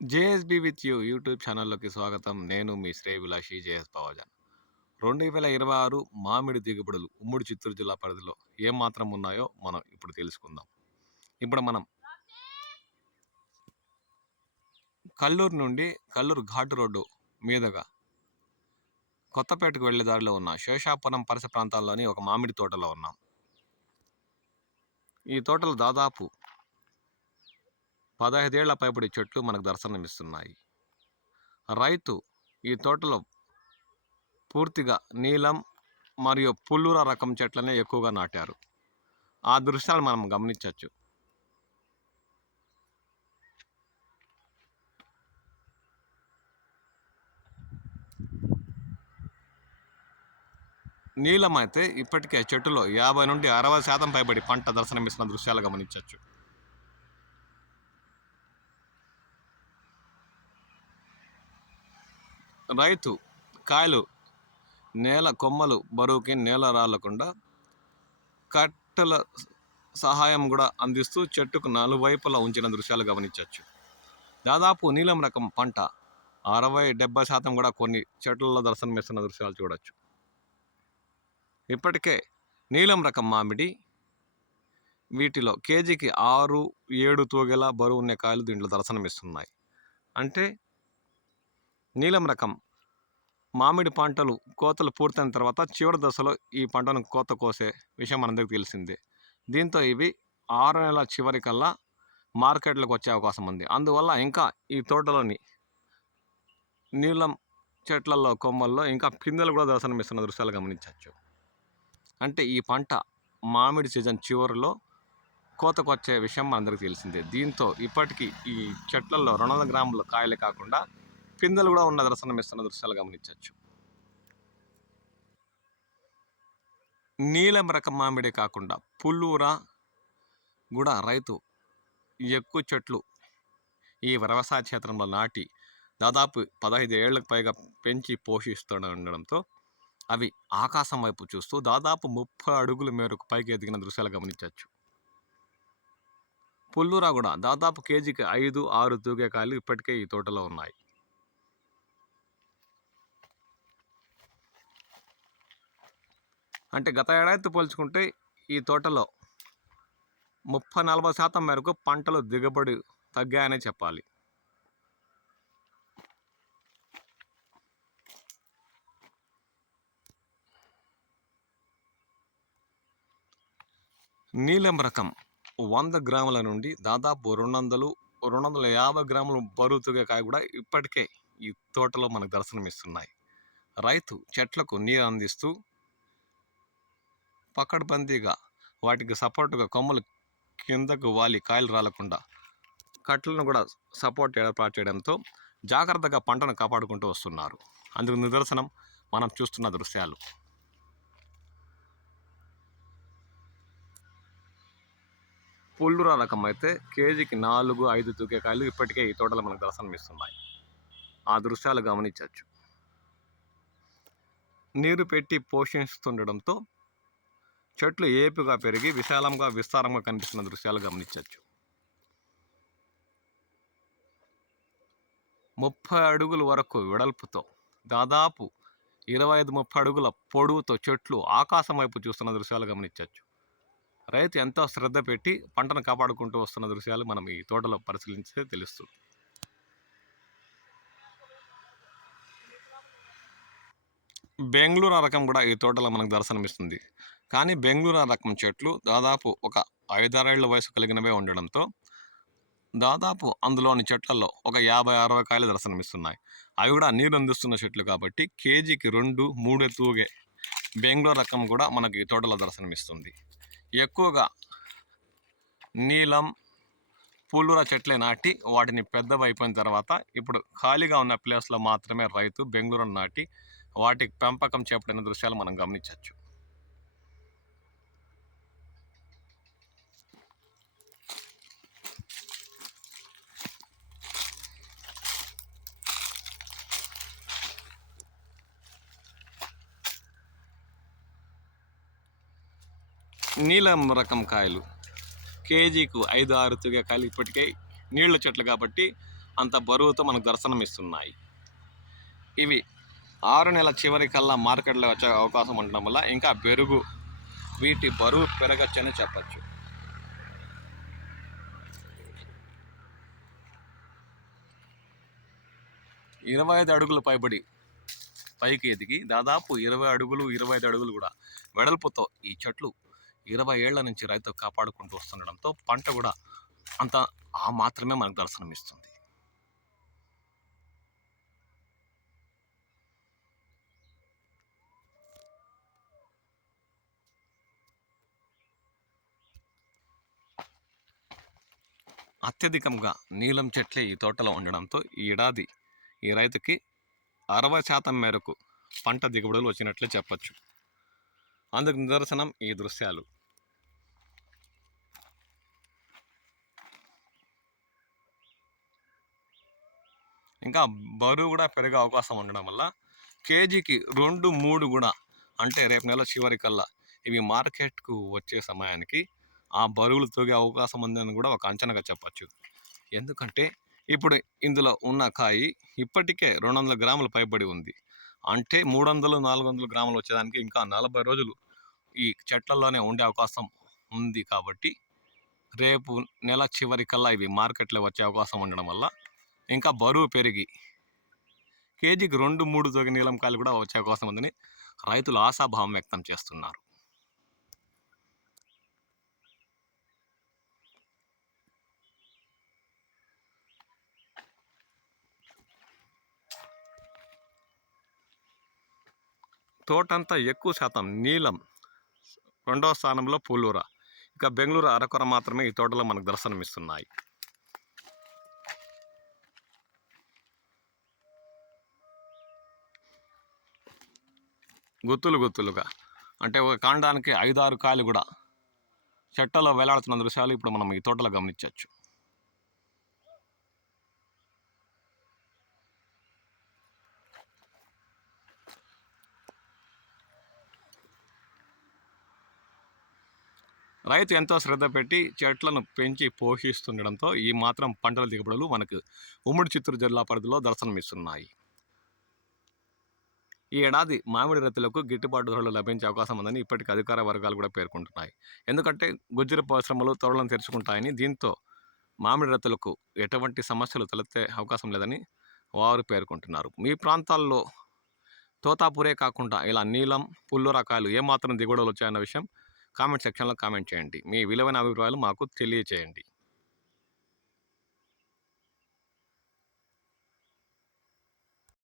JSB with you YouTube ఛానల్లోకి స్వాగతం. నేను మీ శ్రేయభిలాషి జేఎస్ పవజాన్. 2026 మామిడి దిగుబడులు ఉమ్మడి చిత్తూరు జిల్లా పరిధిలో ఏమాత్రం ఉన్నాయో మనం ఇప్పుడు తెలుసుకుందాం. ఇప్పుడు మనం కల్లూరు నుండి కల్లూరు ఘాటు రోడ్డు మీదుగా కొత్తపేటకు వెళ్లే దారిలో ఉన్న శేషాపురం పరిసర ప్రాంతాల్లోని ఒక మామిడి తోటలో ఉన్నాం. ఈ తోటలో దాదాపు 15 ఏళ్ల పైబడి చెట్లు మనకు దర్శనమిస్తున్నాయి. రైతు ఈ తోటలో పూర్తిగా నీలం మరియు పుల్లూర రకం చెట్లనే ఎక్కువగా నాటారు. ఆ దృశ్యాలు మనం గమనించవచ్చు. నీలం అయితే ఇప్పటికే చెట్టులో 50 నుండి 60% పైబడి పంట దర్శనమిస్తున్న దృశ్యాలు గమనించవచ్చు. రైతు కాయలు నేల కొమ్మలు బరువుకి నేల రాలకుండా కట్టెల సహాయం కూడా అందిస్తూ చెట్టుకు నలువైపులా ఉంచిన దృశ్యాలు గమనించవచ్చు. దాదాపు నీలం రకం పంట 60-70% కూడా కొన్ని చెట్లలో దర్శనమిస్తున్న దృశ్యాలు చూడవచ్చు. ఇప్పటికే నీలం రకం మామిడి వీటిలో కేజీకి 6-7 తూగేలా బరువు ఉన్న కాయలు దీంట్లో దర్శనమిస్తున్నాయి. అంటే నీలం రకం మామిడి పంటలు కోతలు పూర్తయిన తర్వాత చివరి దశలో ఈ పంటను కోత కోసే విషయం మనందరికీ తెలిసిందే. దీంతో ఇవి 6 నెలల చివరికల్లా మార్కెట్లకు వచ్చే అవకాశం ఉంది. అందువల్ల ఇంకా ఈ తోటలోని నీలం చెట్లలో కొమ్మల్లో ఇంకా పిందెలు కూడా దర్శనమిస్తున్న దృశ్యాలు గమనించవచ్చు. అంటే ఈ పంట మామిడి సీజన్ చివరిలో కోతకు వచ్చే విషయం మనందరికీ తెలిసిందే. దీంతో ఇప్పటికీ ఈ చెట్లలో 200 గ్రాముల కాయలే కాకుండా పిందెలు కూడా ఉన్న దర్శనమిస్తున్న దృశ్యాలు గమనించవచ్చు. నీలం రకం మామిడే కాకుండా పుల్లూర కూడా రైతు ఎక్కువ చెట్లు ఈ వ్యవసాయ క్షేత్రంలో నాటి దాదాపు 15 ఏళ్లకు పైగా పెంచి పోషిస్తుండడంతో అవి ఆకాశం వైపు చూస్తూ దాదాపు 30 అడుగుల మేరకు పైకి ఎదిగిన దృశ్యాలు గమనించవచ్చు. పుల్లూర కూడా దాదాపు కేజీకి 5-6 తూగే కాయలు ఇప్పటికే ఈ తోటలో ఉన్నాయి. అంటే గత ఏడాదితో పోల్చుకుంటే ఈ తోటలో 30-40% మేరకు పంటలు దిగుబడి తగ్గాయనే చెప్పాలి. నీలం రకం 100 గ్రాముల నుండి దాదాపు 200-250 గ్రాములు బరువు తూగే కాయ కూడా ఇప్పటికే ఈ తోటలో మనకు దర్శనమిస్తున్నాయి. రైతు చెట్లకు నీరు అందిస్తూ పకడ్బందీగా వాటికి సపోర్టుగా కొమ్మలు కిందకు వాలి కాయలు రాలకుండా కట్టలను కూడా సపోర్ట్ ఏర్పాటు చేయడంతో జాగ్రత్తగా పంటను కాపాడుకుంటూ వస్తున్నారు. అందుకు నిదర్శనం మనం చూస్తున్న దృశ్యాలు. పుల్లూర రకం అయితే కేజీకి 4-5 తూగే కాయలు ఇప్పటికే ఈ తోటలో మనకు దర్శనమిస్తున్నాయి. ఆ దృశ్యాలు గమనించవచ్చు. నీరు పెట్టి పోషిస్తుండడంతో చెట్లు ఏపుగా పెరిగి విస్తారంగా కనిపిస్తున్న దృశ్యాలు గమనించవచ్చు. 30 అడుగుల వరకు వెడల్పుతో దాదాపు 25-30 అడుగుల పొడవుతో చెట్లు ఆకాశం వైపు చూస్తున్న దృశ్యాలు గమనించవచ్చు. రైతు ఎంతో శ్రద్ధ పెట్టి పంటను కాపాడుకుంటూ వస్తున్న దృశ్యాలు మనం ఈ తోటలో పరిశీలించితే తెలుస్తుంది. బెంగళూరు రకం కూడా ఈ తోటలో మనకు దర్శనమిస్తుంది. కానీ బెంగళూరు రకం చెట్లు దాదాపు ఒక 5-6 ఏళ్ల వయసు కలిగినవే ఉండడంతో దాదాపు అందులోని చెట్లలో ఒక 50-60 కాయలు దర్శనమిస్తున్నాయి. అవి కూడా నీరు అందిస్తున్న చెట్లు కాబట్టి కేజీకి 2-3 తూగే బెంగళూరు రకం కూడా మనకి ఈ తోటలో దర్శనమిస్తుంది. ఎక్కువగా నీలం పుల్లూర చెట్లే నాటి వాటిని పెద్దవి అయిపోయిన తర్వాత ఇప్పుడు ఖాళీగా ఉన్న ప్లేస్లో మాత్రమే రైతు బెంగళూరు నాటి వాటికి పెంపకం చేపట్టిన దృశ్యాలు మనం గమనించవచ్చు. నీలం రకం కాయలు కేజీకు 5-6 తూగే కాయలు ఇప్పటికే నీళ్ళ చెట్లు కాబట్టి అంత బరువుతో మనకు దర్శనమిస్తున్నాయి. ఇవి 6 నెలల చివరి కల్లా మార్కెట్లో వచ్చే అవకాశం ఉండడం వల్ల ఇంకా వీటి బరువు పెరగచ్చని చెప్పచ్చు. 25 అడుగులు పైకి ఎదిగి దాదాపు 20 అడుగులు 25 అడుగులు కూడా వెడల్పుతో ఈ చెట్లు 20 ఏళ్ల నుంచి రైతు కాపాడుకుంటూ వస్తుండడంతో పంట కూడా అంత మాత్రమే మనకు దర్శనమిస్తుంది. అత్యధికంగా నీలం చెట్లే ఈ తోటలో ఉండడంతో ఈ ఏడాది ఈ రైతుకి 60% మేరకు పంట దిగుబడులు వచ్చినట్లే చెప్పచ్చు. అందుకు నిదర్శనం ఈ దృశ్యాలు. ఇంకా బరువు కూడా పెరిగే అవకాశం ఉండడం వల్ల కేజీకి 2-3 కూడా, అంటే రేపు నెల చివరి కల్లా ఇవి మార్కెట్కు వచ్చే సమయానికి ఆ బరువులు తూగే అవకాశం ఉందని కూడా ఒక అంచనాగా చెప్పచ్చు. ఎందుకంటే ఇప్పుడు ఇందులో ఉన్న కాయి ఇప్పటికే 200 గ్రాముల పైబడి ఉంది. అంటే 300-400 గ్రాములు వచ్చేదానికి ఇంకా 40 రోజులు ఈ చెట్లలోనే ఉండే అవకాశం ఉంది. కాబట్టి రేపు నెల చివరి కల్లా ఇవి మార్కెట్లో వచ్చే అవకాశం ఉండడం వల్ల ఇంకా బరువు పెరిగి కేజీకి 2-3 తోగే నీలం కాయలు కూడా వచ్చే అవకాశం ఉందని రైతులు ఆశాభావం వ్యక్తం చేస్తున్నారు. తోటంతా ఎక్కువ శాతం నీలం, రెండవ స్థానంలో పుల్లూర, ఇక బెంగళూరు అరకొర మాత్రమే ఈ తోటలో మనకు దర్శనమిస్తున్నాయి. గుత్తులుగా అంటే ఒక కాండానికి 5-6 కాయలు కూడా చెట్టలో వేలాడుతున్న దృశ్యాలు ఇప్పుడు మనం ఈ తోటలో గమనించవచ్చు. రైతు ఎంతో శ్రద్ధ పెట్టి చెట్లను పెంచి పోషిస్తుండడంతో ఈ మాత్రం పంటల దిగుబడులు మనకు ఉమ్మడి చిత్తూరు జిల్లా పరిధిలో దర్శనమిస్తున్నాయి. ఈ ఏడాది మామిడి రైతులకు గిట్టుబాటు ధరలు లభించే అవకాశం ఉందని ఇప్పటికీ అధికార వర్గాలు కూడా పేర్కొంటున్నాయి. ఎందుకంటే గుజ్జర పరిశ్రమలు త్వరలను తెరుచుకుంటాయని, దీంతో మామిడి రైతులకు ఎటువంటి సమస్యలు తలెత్తే అవకాశం లేదని వారు పేర్కొంటున్నారు. మీ ప్రాంతాల్లో తోతాపురే కాకుండా ఇలా నీలం, పుల్లు రకాలు ఏమాత్రం దిగుబడులు వచ్చాయన్న విషయం కామెంట్ సెక్షన్లో కామెంట్ చేయండి. మీ విలువైన అభిప్రాయాలు మాకు తెలియచేయండి.